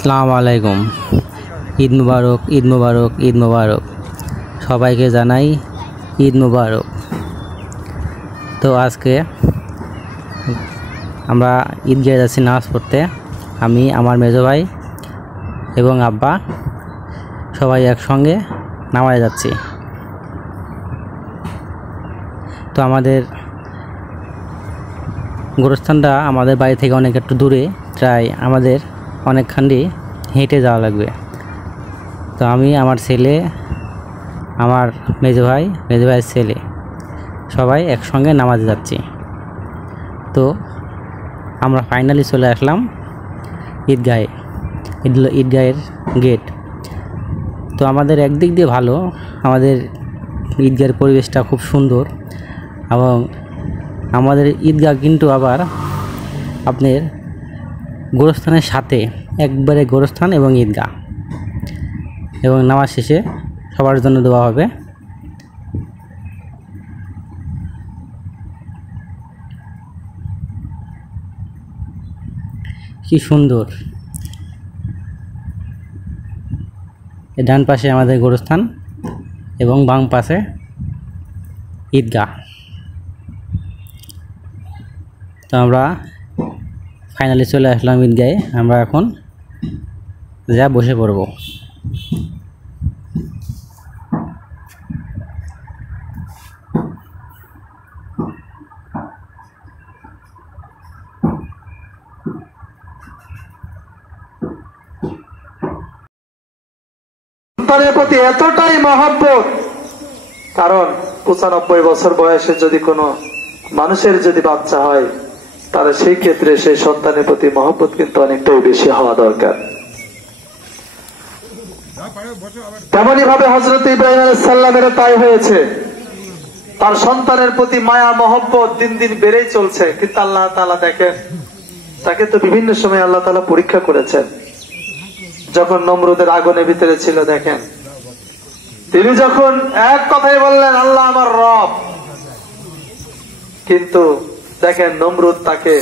আসসালামু আলাইকুম। ঈদ মুবারক, ঈদ মুবারক, ঈদ মুবারক। সবাইকে জানাই ঈদ মুবারক। তো আজকে আমরা ঈদগাহে যাচ্ছি নামাজ পড়তে। আমি, আমার মেজো ভাই এবং আব্বা সবাই একসঙ্গে নামাজে যাচ্ছি। তো আমাদের গোরস্থানটা আমাদের বাড়ি থেকে অনেক একটু দূরে, প্রায় আমাদের অনেকখানি হেঁটে যাওয়া লাগবে। তো আমি, আমার ছেলে, আমার মেজো ভাইয়ের ছেলে সবাই একসঙ্গে নামাজে যাচ্ছি। তো আমরা ফাইনালি চলে আসলাম ঈদগাহে, ঈদগাহের গেট। তো আমাদের একদিক দিয়ে ভালো, আমাদের ঈদগাহের পরিবেশটা খুব সুন্দর এবং আমাদের ঈদগাহ কিন্তু আবার আপনার গোরস্থানের সাথে একবারে গোরস্থান এবং ঈদগাহ, এবং নামাজ শেষে সবার জন্য দেওয়া হবে। কি সুন্দর! ডান পাশে আমাদের গোরস্থান এবং বাম পাশে ঈদগাহ। তো আমরা ফাইনালি চলে আসলাম ঈদগাহে। আমরা এখন যা বসে পড়ব। সন্তানের প্রতি এতটাই মহব্বত, কারণ ৯৫ বছর বয়সে যদি কোনো মানুষের যদি বাচ্চা হয়, তাহলে সেই ক্ষেত্রে সেই সন্তানের প্রতি মহব্বত কিন্তু অনেকটাই বেশি হওয়া দরকার। তেমনি ভাবে হযরত ইব্রাহিম আলাইহিস সালামের তাই হয়েছে। তার সন্তানের প্রতি মায়া মহব্বত দিন দিন বেড়েই চলছে। কিন্তু আল্লাহ তাআলা দেখেন, তাকে তো বিভিন্ন সময় আল্লাহ তাআলা পরীক্ষা করেছেন। যখন নমরুদের আগুনের ভিতরে ছিল, দেখেন তিনি যখন এক কথাই বললেন আল্লাহ আমার রব, কিন্তু দেখেন নমরুদ তাকে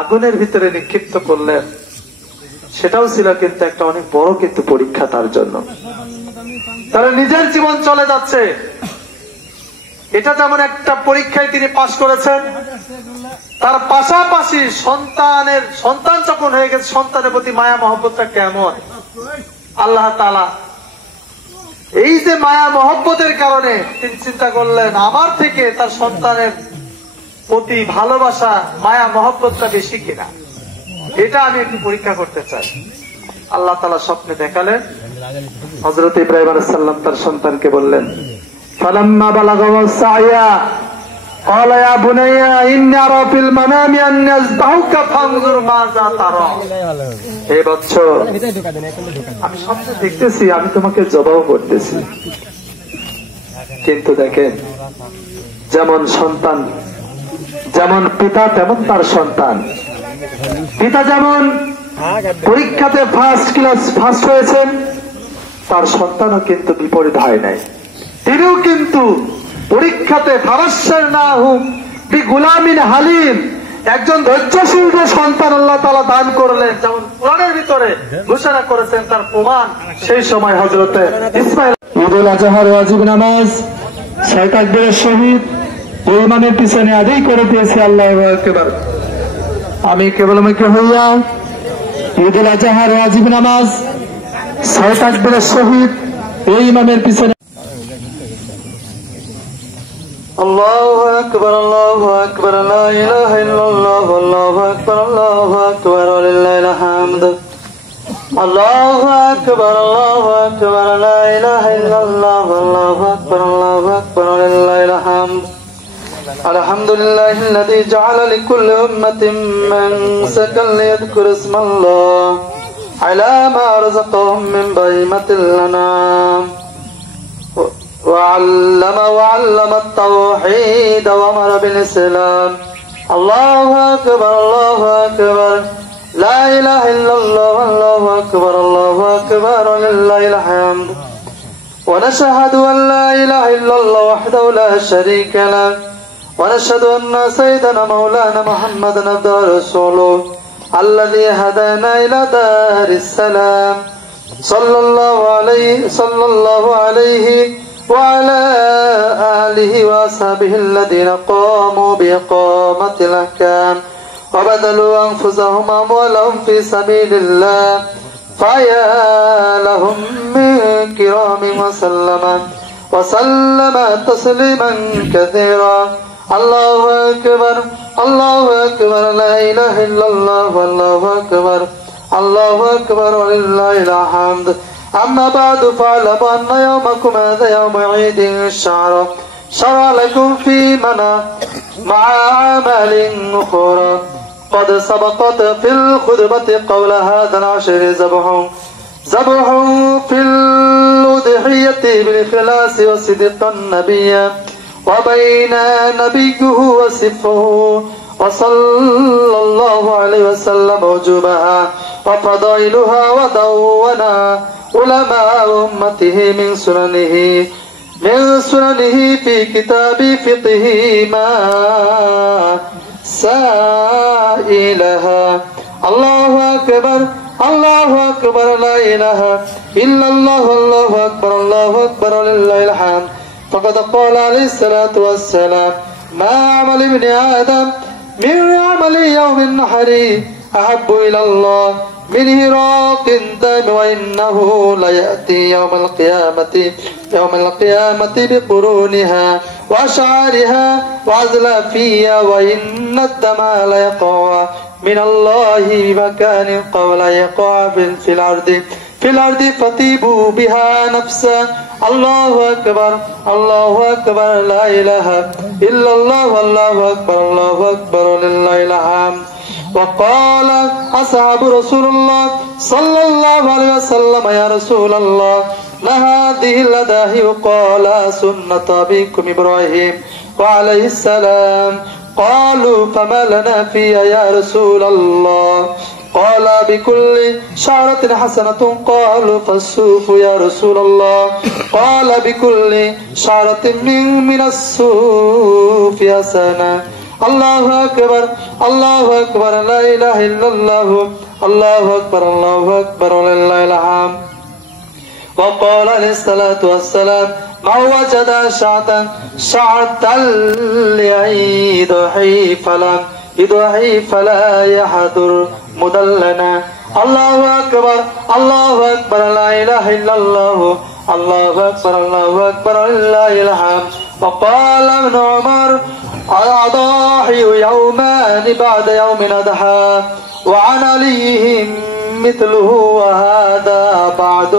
আগুনের ভিতরে নিক্ষিপ্ত করলেন। সেটাও ছিল কিন্তু একটা অনেক বড় কিন্তু পরীক্ষা তার জন্য। তার নিজের জীবন চলে যাচ্ছে, এটা যেমন একটা পরীক্ষায় তিনি পাশ করেছেন, তার পাশাপাশি সন্তান যখন হয়ে গেছে, সন্তানের প্রতি মায়া মহব্বতটা কেমন। আল্লাহ তাআলা এই যে মায়া মহব্বতের কারণে তিনি চিন্তা করলেন আমার থেকে তার সন্তানের প্রতি ভালোবাসা মায়া মহব্বতটা বেশি কিনা, এটা আমি একটু পরীক্ষা করতে চাই। আল্লাহ তাআলা স্বপ্নে দেখালেন, হযরত ইব্রাহিম আলাইহিস সালাম তার সন্তানকে বললেন, ফালাম্মা বালাগা সাইয়া قال يا بني إني أرى في المنام أني أذبحك فانظر ماذا ترى। হে বৎস, আমি স্বপ্নে দেখতেছি আমি তোমাকে জবাও করতেছি। কিন্তু দেখেন, যেমন সন্তান, যেমন পিতা তেমন তার সন্তান। পিতা যেমন পরীক্ষাতে ফার্স্ট হয়েছেন, তার সন্তানও কিন্তু বিপরীত হয় নাই। তিনিও কিন্তু পরীক্ষাতে গোলামিন হালিম, একজন ধৈর্যশীল সন্তান আল্লাহ তাআলা দান করলেন। যেমন কোরআনের ভিতরে ঘোষণা করেছেন, তার প্রমাণ সেই সময় হযরতে ইসমাঈল। ঈদুল আজহার ওয়াজিব নামাজ ৬ তাকবীরের সহিত ইমামের পিছনে আদায় করে দিয়েছে। আল্লাহু আকবার। আমি কেবলমাত্র হইয়া ঈদুল আজহার ওয়াজিব নামাজ ৬ তাকবীরের সহিত এই ইমামের পিছনে। আল্লাহু আকবার, আল্লাহু আকবার, লা ইলাহা ইল্লাল্লাহ, আল্লাহু আকবার, আল্লাহু আকবার, লিল্লাহিল হামদ। আল্লাহু আকবার, আল্লাহু আকবার, লা ইলাহা ইল্লাল্লাহ, আল্লাহু আকবার, আল্লাহু আকবার, লিল্লাহিল হামদ। আলহামদুলিল্লাহিল্লাযী জাআলা লিকুল্লি উম্মাতিন মানসাকান লিয়াযকুরু ইসমাল্লাহ আলা মা রাযাকাহুম মিন বাহিমাতিল আনআম وعلم التوحيد وأمر بالإسلام. الله أكبر، الله أكبر، لا إله إلا الله، الله أكبر، الله أكبر، لله الحمد. ونشهد أن لا إله إلا الله وحده لا شريك له، ونشهد أن سيدنا مولانا محمدا عبده ورسوله الذي هدانا إلى دار السلام صلى الله عليه وعلى آله وأصحابه الذين قاموا بإقامة الأحكام وبذلوا أنفسهم وأموالهم في سبيل الله فيا لهم من كرام وسلم تسليما كثيرا. الله أكبر الله أكبر لا إله إلا الله والله أكبر الله أكبر ولله الحمد. أما بعد فاعلموا أن يومكم هذا يوم عيد شرع لكم في مع أعمال أخرى قد سبقت في الخطبة قول هذا العشر ذبح في الأضحية بالإخلاص وصدق النبي وبين نبيه وصفه وصلى الله عليه وسلم وجوبها وفضائلها ودون علماء أمته من سننه في كتاب فقه ما سائلها. الله أكبر الله أكبر لا إله إلا الله الله أكبر لله الحمد. فقد قال عليه الصلاة والسلام ما عمل ابن آدم من عمل يوم النحر أحب إلى الله من هراق دم وإنه ليأتي يوم القيامة بقرونها وأشعارها وأزلافها وإن الدم ليقع من الله بمكان قول يقع في الأرض فطيبوا بها نفسا. الله أكبر لا إله إلا الله والله أكبر لله الحمد. وقال أصحاب رسول الله صلى الله عليه وسلم يا رسول الله ما هذه الأضاحي؟ قال سنة أبيكم إبراهيم وعليه السلام. قالوا فما لنا فيها يا رسول الله؟ قال بكل شعرة حسنة. قالوا فالصوف يا رسول الله؟ قال بكل شعرة من الصوف حسنة. الله أكبر لا إله إلا الله الله أكبر لله الحمد. وقال عليه الصلاة والسلام ما وجد شعرة يضحي فلا يحضر مدلنا. الله أكبر لا إله إلا الله الله أكبر لله الحمد. وقال ابن عمر الأضاحي يومان بعد يوم أضحى وعن عليهم مثله وهذا بعد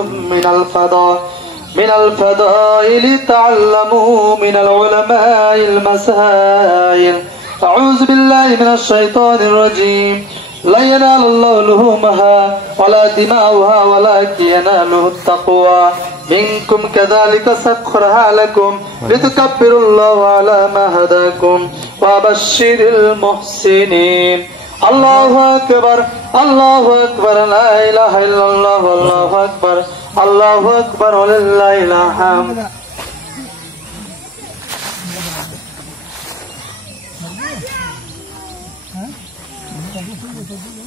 من الفضائل تعلموا من العلماء المسائل. أعوذ بالله من الشيطان الرجيم. لا ينال الله لحومها ولا دماؤها ولكن يناله التقوى منكم كذلك سخرها لكم لتكبروا الله على ما هداكم وبشر المحسنين. الله أكبر لا إله إلا الله الله أكبر ولله الحمد.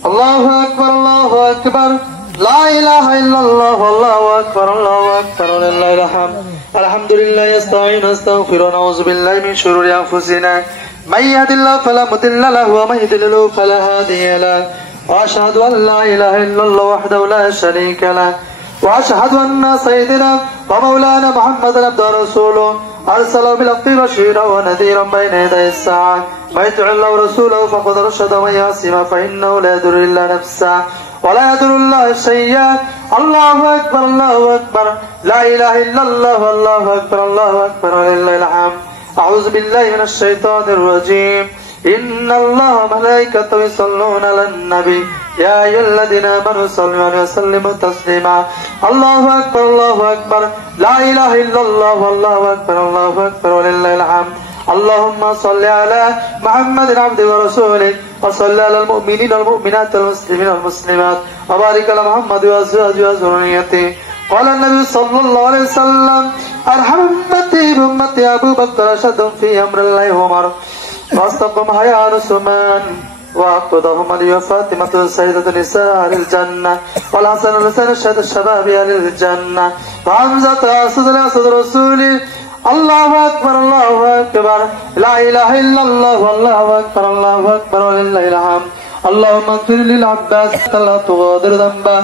الله أكبر لا إله إلا الله الله أكبر ولله الحمد. الحمد لله يستعين استغفر ونعوذ بالله من شرور أنفسنا من يهد الله فلا مضل له ومن يضلل فلا هادي له. وأشهد أن لا إله إلا الله وحده لا شريك له وأشهد أن سيدنا ومولانا محمدا عبده ورسوله أرسله بالحق بشيرا ونذيرا بين يدي الساعة. من يطع الله ورسوله فقد رشد ومن يعصم فإنه لا يضر إلا نفسه ولا يضر الله شيئا. الله أكبر لا إله إلا الله الله أكبر لله الحمد. أعوذ بالله من الشيطان الرجيم. إن الله وملائكته يصلون على النبي يا أيها الذين آمنوا صلوا عليه وسلموا تسليما. الله أكبر لا إله إلا الله الله أكبر ولله الحمد. اللهم صل على محمد عبده ورسوله وصل على المؤمنين والمؤمنات والمسلمين والمسلمات وبارك على محمد وأزواجه وذريته. قال النبي صلى الله عليه وسلم أرحم أمتي بأمتي أبو بكر أشد في أمر الله عمر واصدقهم حياء عثمان وعقدهم علي وفاطمة سيدة نساء أهل الجنة والحسن والحسين الشهد الشباب أهل الجنة وحمزة أسد الأسد رسولي الله أكبر الله أكبر لا إله إلا الله والله أكبر الله أكبر ولله الحمد اللهم اغفر للعباس لا تغادر ذنبا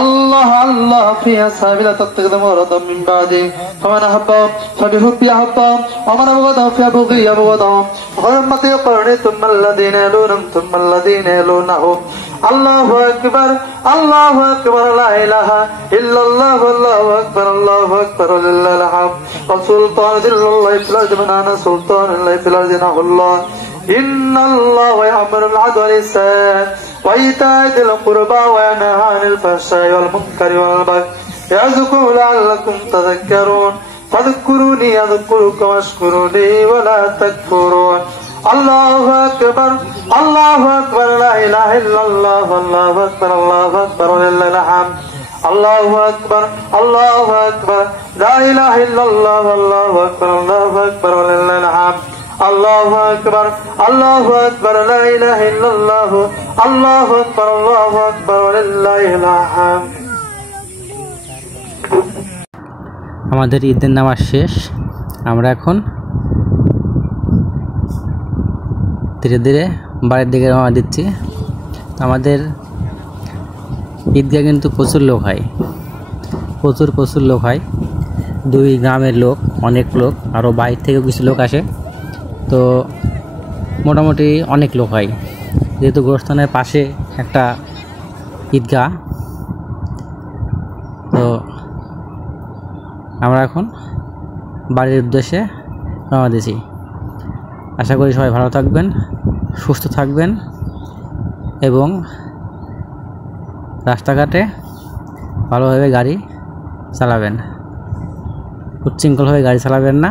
الله الله في أصحاب لا تتخذ مرضا من بعده فمن أحبهم فبحب أحبهم ومن أبغضهم فبغي أبغضهم وأمة القرن ثم الذين يلونهم ثم الذين يلونهم الله أكبر الله أكبر لا إله إلا الله والله أكبر الله أكبر ولله الحمد وسلطان ذل الله في الأرض من أنا سلطان الله في الأرض نحو الله إن الله يأمر بالعدل والإحسان وإيتاء ذي القربى وينهى عن الفحشاء والمنكر والبغي يعظكم لعلكم تذكرون فاذكروني أذكركم واشكروا لي ولا تكفرون الله أكبر الله أكبر لا إله إلا الله الله أكبر الله أكبر ولله الحمد الله أكبر الله أكبر لا إله إلا الله الله أكبر الله أكبر ولله الحمد الله أكبر الله أكبر لا إله إلا الله الله أكبر الله أكبر ولله الحمد আমাদের ঈদের নামাজ শেষ। আমরা এখন ধীরে ধীরে বাড়ির দিকে রওনা দিচ্ছি। আমাদের ঈদগাহ কিন্তু প্রচুর লোক হয়, প্রচুর লোক হয়। দুই গ্রামের লোক, অনেক লোক, আরও বাইরে থেকেও কিছু লোক আসে। তো মোটামুটি অনেক লোক হয়, যেহেতু গোরস্থানের পাশে একটা ঈদগাহ। তো আমরা এখন বাড়ির উদ্দেশ্যে রওনা দিয়েছি। আশা করি সবাই ভালো থাকবেন, সুস্থ থাকবেন এবং রাস্তাঘাটে ভালোভাবে গাড়ি চালাবেন, উচ্ছৃঙ্খলভাবে গাড়ি চালাবেন না।